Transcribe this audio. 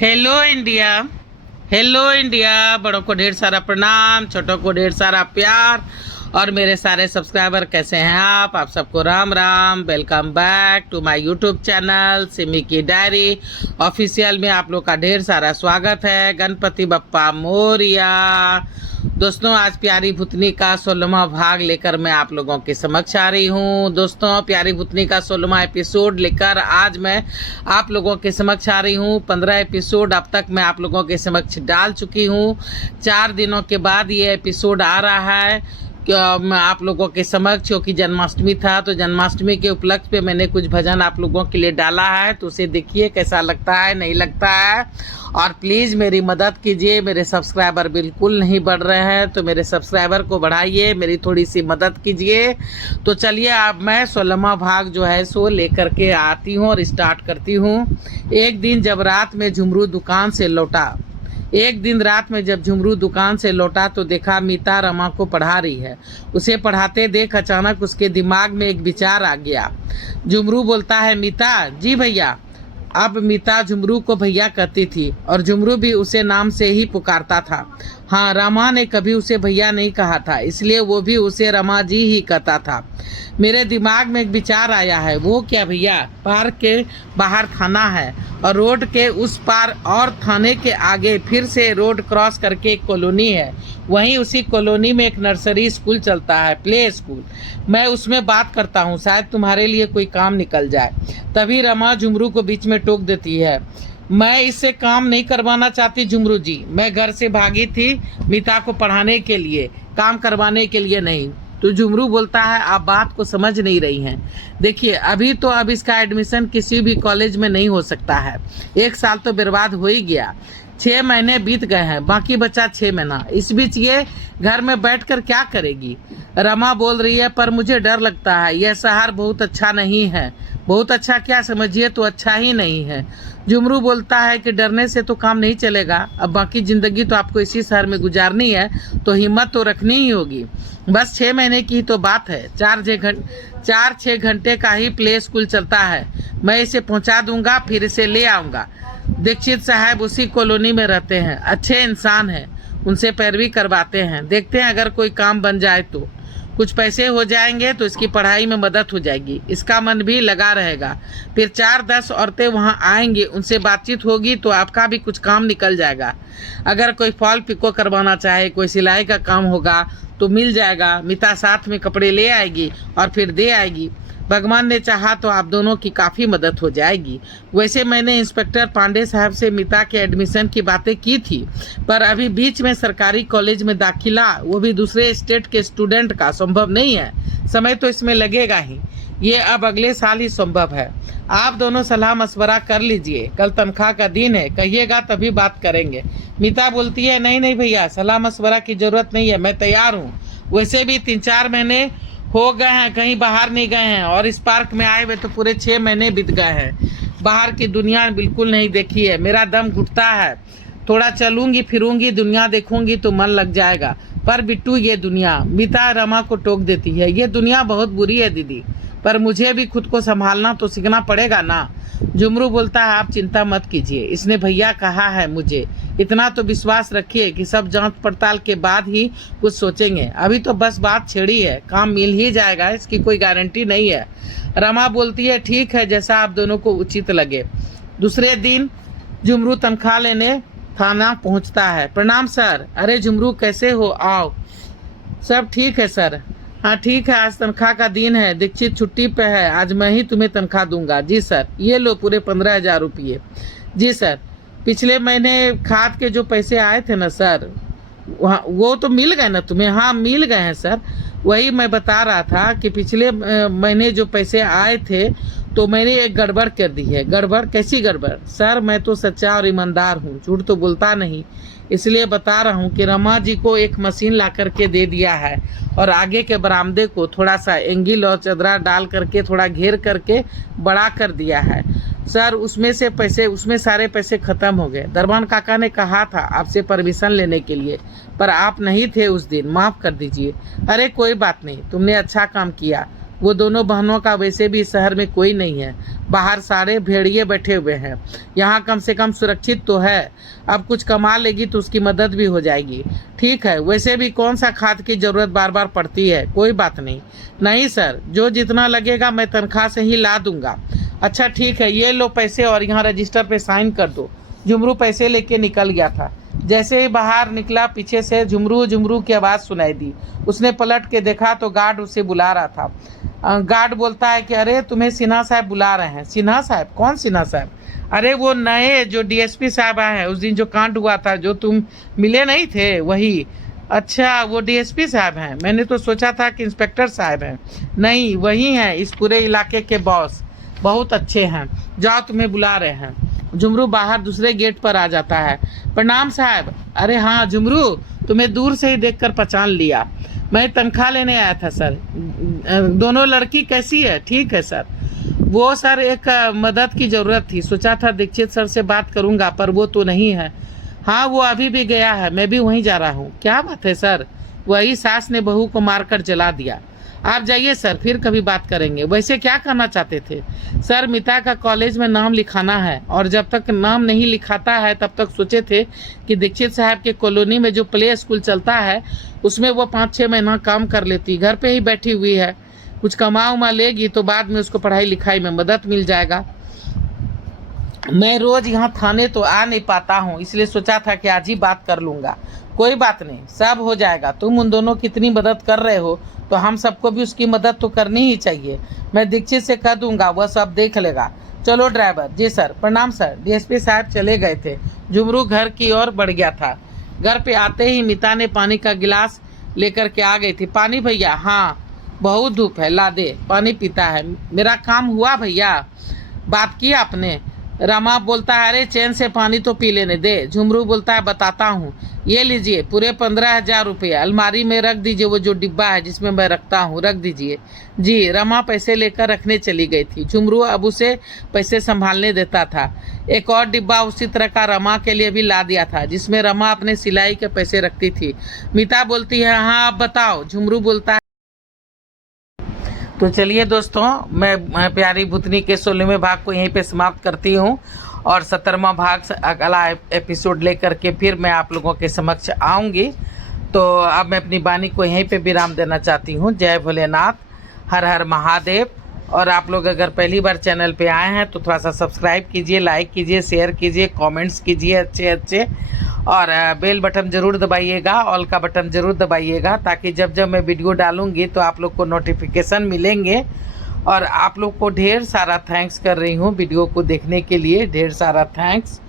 Hello India. Hello India. बड़ों को ढेर सारा प्रणाम, छोटों को ढेर सारा प्यार। और मेरे सारे सब्सक्राइबर कैसे हैं आप सबको Ram Ram. Welcome back to my YouTube channel Simi की डायरी ऑफिशियल में आप लोग का ढेर सारा स्वागत है। गणपति बप्पा मोरिया। दोस्तों, आज प्यारी भूतनी का 16वां भाग लेकर मैं आप लोगों के समक्ष आ रही हूँ। दोस्तों, प्यारी भूतनी का 16वां एपिसोड लेकर आज मैं आप लोगों के समक्ष आ रही हूँ। 15 एपिसोड अब तक मैं आप लोगों के समक्ष डाल चुकी हूँ। 4 दिनों के बाद ये एपिसोड आ रहा है मैं आप लोगों के समक्ष, क्योंकि जन्माष्टमी था तो जन्माष्टमी के उपलक्ष्य पे मैंने कुछ भजन आप लोगों के लिए डाला है। तो उसे देखिए कैसा लगता है, नहीं लगता है। और प्लीज़ मेरी मदद कीजिए। मेरे सब्सक्राइबर बिल्कुल नहीं बढ़ रहे हैं, तो मेरे सब्सक्राइबर को बढ़ाइए, मेरी थोड़ी सी मदद कीजिए। तो चलिए अब मैं 16वां भाग जो है सो लेकर के आती हूँ और स्टार्ट करती हूँ। एक दिन जब रात में झुमरू दुकान से लौटा से लौटा तो देखा मीता रमा को पढ़ा रही है। उसे पढ़ाते देख अचानक उसके दिमाग में एक विचार आ गया। झुमरू बोलता है, मीता। जी भैया। अब मीता झुमरू को भैया कहती थी और झुमरू भी उसे नाम से ही पुकारता था। हाँ, रमा ने कभी उसे भैया नहीं कहा था, इसलिए वो भी उसे रमा जी ही कहता था। मेरे दिमाग में एक विचार आया है। वो क्या भैया? पार्क के बाहर थाना है और रोड के उस पार और थाने के आगे फिर से रोड क्रॉस करके एक कॉलोनी है। वहीं उसी कॉलोनी में एक नर्सरी स्कूल चलता है, प्ले स्कूल। मैं उसमें बात करता हूँ, शायद तुम्हारे लिए कोई काम निकल जाए। तभी रमा झुमरू को बीच में टोक देती है। मैं इससे काम नहीं करवाना चाहती झुमरू जी। मैं घर से भागी थी मीता को पढ़ाने के लिए, काम करवाने के लिए नहीं। तो झुमरू बोलता है, आप बात को समझ नहीं रही हैं। देखिए, अब इसका एडमिशन किसी भी कॉलेज में नहीं हो सकता है। 1 साल तो बर्बाद हो ही गया। 6 महीने बीत गए हैं, बाकी बचा 6 महीना। इस बीच ये घर में बैठकर क्या करेगी? रमा बोल रही है, पर मुझे डर लगता है। यह शहर बहुत अच्छा नहीं है। बहुत अच्छा क्या? समझिए तो अच्छा ही नहीं है। झुमरू बोलता है कि डरने से तो काम नहीं चलेगा। अब बाकी जिंदगी तो आपको इसी शहर में गुजारनी है, तो हिम्मत तो रखनी ही होगी। बस 6 महीने की तो बात है। 4-6 घंटे का ही प्ले स्कूल चलता है। मैं इसे पहुंचा दूंगा, फिर इसे ले आऊंगा। दीक्षित साहब उसी कॉलोनी में रहते हैं, अच्छे इंसान हैं। उनसे पैरवी करवाते हैं, देखते हैं अगर कोई काम बन जाए तो कुछ पैसे हो जाएंगे तो इसकी पढ़ाई में मदद हो जाएगी, इसका मन भी लगा रहेगा। फिर 4-10 औरतें वहां आएंगी, उनसे बातचीत होगी तो आपका भी कुछ काम निकल जाएगा। अगर कोई फॉल पिको करवाना चाहे, कोई सिलाई का काम होगा तो मिल जाएगा। मीता साथ में कपड़े ले आएगी और फिर दे आएगी। भगवान ने चाहा तो आप दोनों की काफ़ी मदद हो जाएगी। वैसे मैंने इंस्पेक्टर पांडे साहब से मीता के एडमिशन की बातें की थी, पर अभी बीच में सरकारी कॉलेज में दाखिला, वो भी दूसरे स्टेट के स्टूडेंट का, संभव नहीं है। समय तो इसमें लगेगा ही। ये अब अगले साल ही संभव है। आप दोनों सलाह मशवरा कर लीजिए। कल तनख्वाह का दिन है, कहिएगा तभी बात करेंगे। मीता बोलती है, नहीं नहीं भैया, सलाह मशवरा की जरूरत नहीं है, मैं तैयार हूँ। वैसे भी 3-4 महीने हो गए हैं, कहीं बाहर नहीं गए हैं, और इस पार्क में आए हुए तो पूरे 6 महीने बीत गए हैं। बाहर की दुनिया बिल्कुल नहीं देखी है। मेरा दम घुटता है। थोड़ा चलूंगी फिरूंगी, दुनिया देखूंगी तो मन लग जाएगा। पर बिट्टू, ये दुनिया, मीता रमा को टोक देती है, ये दुनिया बहुत बुरी है दीदी, पर मुझे भी खुद को संभालना तो सीखना पड़ेगा ना। झुमरू बोलता है, आप चिंता मत कीजिए, इसने भैया कहा है मुझे। इतना तो विश्वास रखिए कि सब जांच पड़ताल के बाद ही कुछ सोचेंगे। अभी तो बस बात छेड़ी है, काम मिल ही जाएगा, इसकी कोई गारंटी नहीं है। रमा बोलती है, ठीक है, जैसा आप दोनों को उचित लगे। दूसरे दिन झुमरू तनख्वाह लेने थाना पहुंचता है। प्रणाम सर। अरे झुमरू, कैसे हो? आओ। सब ठीक है सर। हाँ ठीक है, आज तनख्वाह का दिन है, दीक्षित छुट्टी पे है, आज मैं ही तुम्हें तनख्वाह दूंगा। जी सर। ये लो पूरे 15,000 रुपये। जी सर। पिछले महीने खाद के जो पैसे आए थे ना सर, वो तो मिल गए ना तुम्हें? हाँ मिल गए हैं सर। वही मैं बता रहा था कि पिछले महीने जो पैसे आए थे तो मैंने एक गड़बड़ कर दी है। गड़बड़? कैसी गड़बड़? सर मैं तो सच्चा और ईमानदार हूँ, झूठ तो बोलता नहीं, इसलिए बता रहा हूँ कि रमा जी को एक मशीन ला करके दे दिया है और आगे के बरामदे को थोड़ा सा एंगिल और चदरा डाल करके थोड़ा घेर करके बड़ा कर दिया है सर। उसमें सारे पैसे खत्म हो गए। दरबान काका ने कहा था आपसे परमिशन लेने के लिए, पर आप नहीं थे उस दिन, माफ़ कर दीजिए। अरे कोई बात नहीं, तुमने अच्छा काम किया। वो दोनों बहनों का वैसे भी इस शहर में कोई नहीं है, बाहर सारे भेड़िए बैठे हुए हैं, यहाँ कम से कम सुरक्षित तो है। अब कुछ कमा लेगी तो उसकी मदद भी हो जाएगी। ठीक है, वैसे भी कौन सा खाद की ज़रूरत बार बार पड़ती है, कोई बात नहीं। नहीं सर, जो जितना लगेगा मैं तनख्वाह से ही ला दूंगा। अच्छा ठीक है, ये लो पैसे और यहाँ रजिस्टर पे साइन कर दो। झुमरू पैसे लेके निकल गया था। जैसे ही बाहर निकला पीछे से झुमरू झुमरू की आवाज़ सुनाई दी। उसने पलट के देखा तो गार्ड उसे बुला रहा था। गार्ड बोलता है कि अरे तुम्हें सिन्हा साहब बुला रहे हैं। सिन्हा साहब? कौन सिन्हा साहब? अरे वो नए जो डीएसपी साहब आए हैं, उस दिन जो कांड हुआ था, जो तुम मिले नहीं थे, वही। अच्छा, वो डीएसपी साहब हैं? मैंने तो सोचा था कि इंस्पेक्टर साहब हैं। नहीं, वही हैं, इस पूरे इलाके के बॉस, बहुत अच्छे हैं। जाओ, तुम्हें बुला रहे हैं। झुमरू बाहर दूसरे गेट पर आ जाता है। प्रणाम साहब। अरे हाँ झुमरू, तुम्हें दूर से ही देखकर पहचान लिया। मैं तनख्वाह लेने आया था सर। दोनों लड़की कैसी है? ठीक है सर। वो सर एक मदद की ज़रूरत थी, सोचा था दीक्षित सर से बात करूंगा, पर वो तो नहीं है। हाँ, वो अभी भी गया है, मैं भी वहीं जा रहा हूँ। क्या बात है सर? वही सास ने बहू को मारकर जला दिया। आप जाइए सर, फिर कभी बात करेंगे। वैसे क्या करना चाहते थे? सर, मिता का कॉलेज में नाम लिखाना है, और जब तक नाम नहीं लिखाता है तब तक सोचे थे कि दीक्षित साहब के कॉलोनी में जो प्ले स्कूल चलता है उसमें वो 5-6 महीना काम कर लेती। घर पे ही बैठी हुई है, कुछ कमा उमा लेगी तो बाद में उसको पढ़ाई लिखाई में मदद मिल जाएगा। मैं रोज यहाँ थाने तो आ नहीं पाता हूँ, इसलिए सोचा था कि आज ही बात कर लूँगा। कोई बात नहीं, सब हो जाएगा। तुम उन दोनों की इतनी मदद कर रहे हो तो हम सबको भी उसकी मदद तो करनी ही चाहिए। मैं दीक्षित से कह दूंगा, वह सब देख लेगा। चलो ड्राइवर। जी सर। प्रणाम सर। डीएसपी साहब चले गए थे। झुमरू घर की ओर बढ़ गया था। घर पे आते ही मिता ने पानी का गिलास लेकर के आ गई थी। पानी भैया? हाँ, बहुत धूप है, ला दे। पानी पीता है। मेरा काम हुआ भैया? बात की आपने? रमा बोलता है, अरे चैन से पानी तो पी लेने दे। झुमरू बोलता है, बताता हूँ। ये लीजिए पूरे 15,000 रुपये, अलमारी में रख दीजिए, वो जो डिब्बा है जिसमें मैं रखता हूँ, रख दीजिए। जी। रमा पैसे लेकर रखने चली गई थी। झुमरू अब उसे पैसे संभालने देता था। एक और डिब्बा उसी तरह का रमा के लिए भी ला दिया था, जिसमें रमा अपने सिलाई के पैसे रखती थी। मिता बोलती है, हाँ अब बताओ। झुमरू बोलता है, तो चलिए दोस्तों, मैं प्यारी भूतनी के 16वें भाग को यहीं पे समाप्त करती हूँ, और 17वां भाग अगला एपिसोड लेकर के फिर मैं आप लोगों के समक्ष आऊँगी। तो अब मैं अपनी वाणी को यहीं पे विराम देना चाहती हूँ। जय भोलेनाथ, हर हर महादेव। और आप लोग अगर पहली बार चैनल पे आए हैं तो थोड़ा सा सब्सक्राइब कीजिए, लाइक कीजिए, शेयर कीजिए, कमेंट्स कीजिए अच्छे अच्छे, और बेल बटन ज़रूर दबाइएगा, ऑल का बटन ज़रूर दबाइएगा, ताकि जब जब मैं वीडियो डालूँगी तो आप लोग को नोटिफिकेशन मिलेंगे। और आप लोग को ढेर सारा थैंक्स कर रही हूँ वीडियो को देखने के लिए, ढेर सारा थैंक्स।